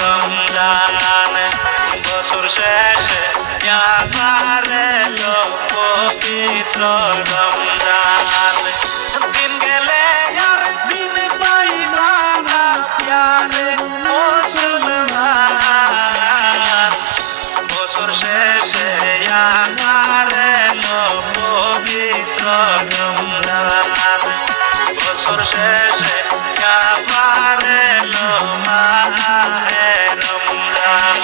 রমজান বছর শেষে আবার এলো পবিত্র রমজান দিন গেলে আর দিন পাইবা না প্যারে মুসলমান বছর শেষে আবার এলো পবিত্র রমজান বছর শেষে আবার এলো মাহে Ramzan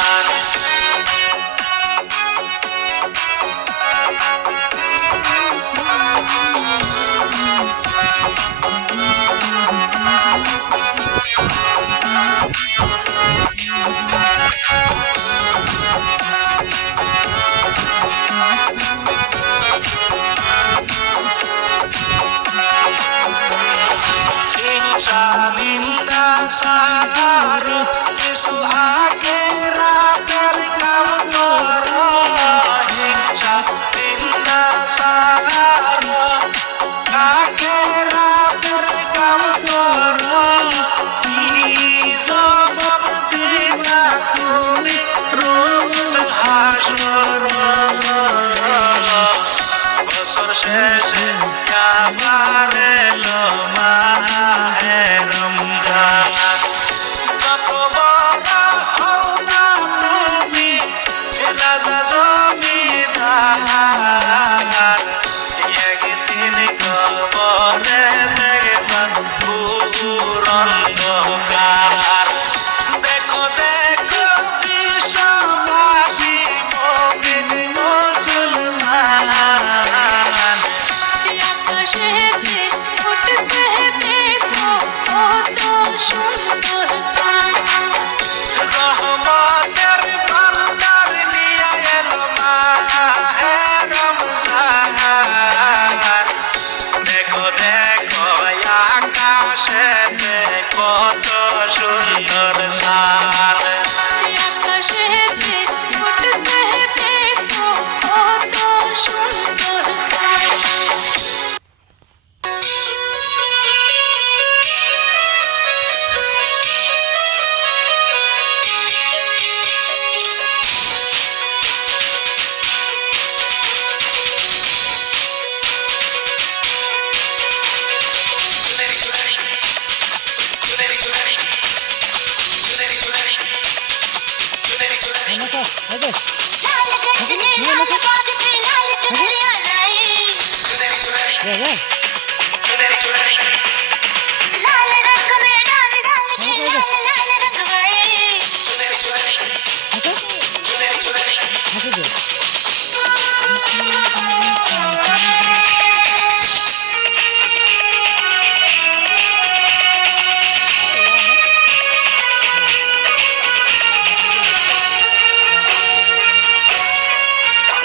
Linda Sahara Yesu akirater kamoro Hinca Linda Sahara akirater kamoro Izo babdiba kuni Ruz hashoro Bosor sheshe Yabar elo mahe Ramadan যত বড় হও না তুমি রাজা জমিদার একদিন কবরে দেখবা ঘোর অন্ধকার দেখো দেখো বিশ্ববাসী মুমিন মুসলমান আকাশেতে উঠছে দেখো কত সুন্দর চাঁদ রহমতের ভান্ডার নিয়ে এলো মাহে রমজান দেখো দেখো আকাশেতে কত সুন্দর চাঁদ আকাশেতে উঠছে দেখো কত সুন্দর চাঁদ लाल गजरे लाल बाग से लाल चुनरिया लाई लाल रंग में डाल डाल के लाल लाल रंगवाए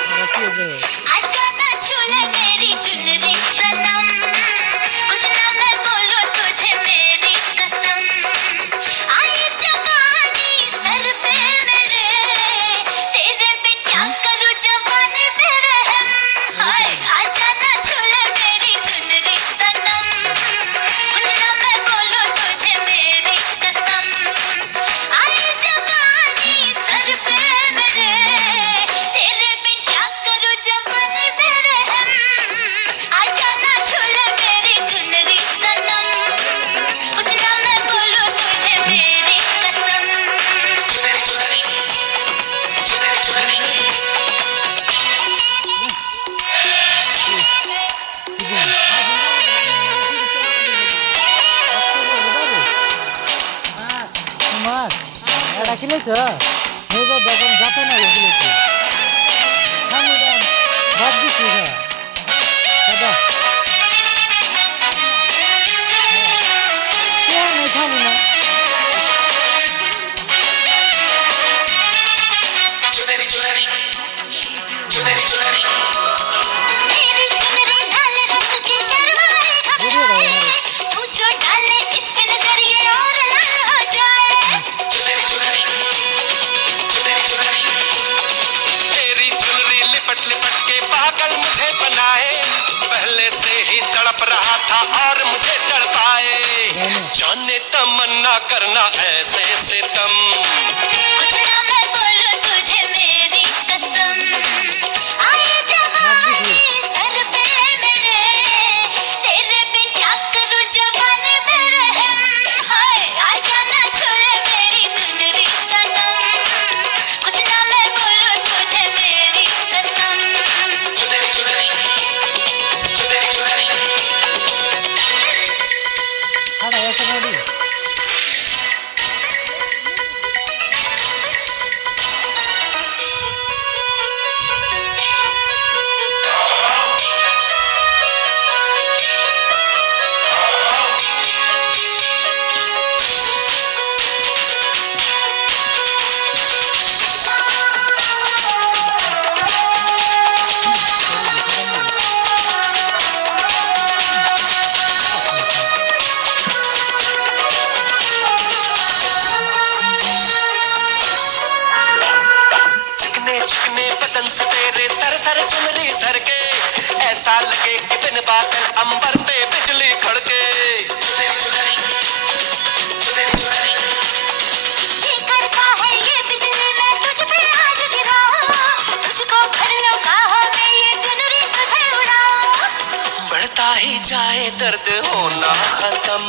आजा ना छूले मेरी चुनरी सनम कुछ ना मैं बोलूं तुझे मेरी कसम आई जवानी सर पे मेरे तेरे बिन क्या करूं जवानी बेरहम हाय आजा ना छूले मेरी चुनरी सनम कुछ ना मैं बोलूं तुझे मेरी कसम आई जवानी सर पे मेरे तेरे बिन क्या करूं जवानी बेरहम आजा ना छूले मेरी चुनरी सनम कुछ ना मैं बोलूं तुझे मेरी कसम তোমার এটা কিনেছ এই যে দেখুন যাতে না কিনেছি বাদ দিচ্ছি দাদা নেই খাবো না मेरी चुनरी लाल रंग की शर्माए घबराए पूछो डाले इस पे नजरिए और लाल हो जाए तेरी चुनरी लिपट लिपट के पागल मुझे बनाए पहले तमन्ना करना ऐसे सितम। कुछ ना मैं बोलूं तुझे मेरी कसम, आए जवानी सर पे मेरे, तेरे बिन क्या करूं जवानी मेरे हम, हाय आजा ना छोड़े मेरी चुनरी सनम, कुछ ना मैं बोलूं तुझे मेरी कसम। খাড়া আছে নদী चिकने चिकने बदन से तेरे सर सर चुनरी सर के, ऐसा लगे कि बिन बादल अंबर पे बिजली खड़के। ये करता है ये बिजली मैं तुझ पे आज गिराऊं, तुझको भर लो बाहों में ये चुनरी तुझे उड़ाऊं। बढ़ता ही जाए दर्द होना खत्म।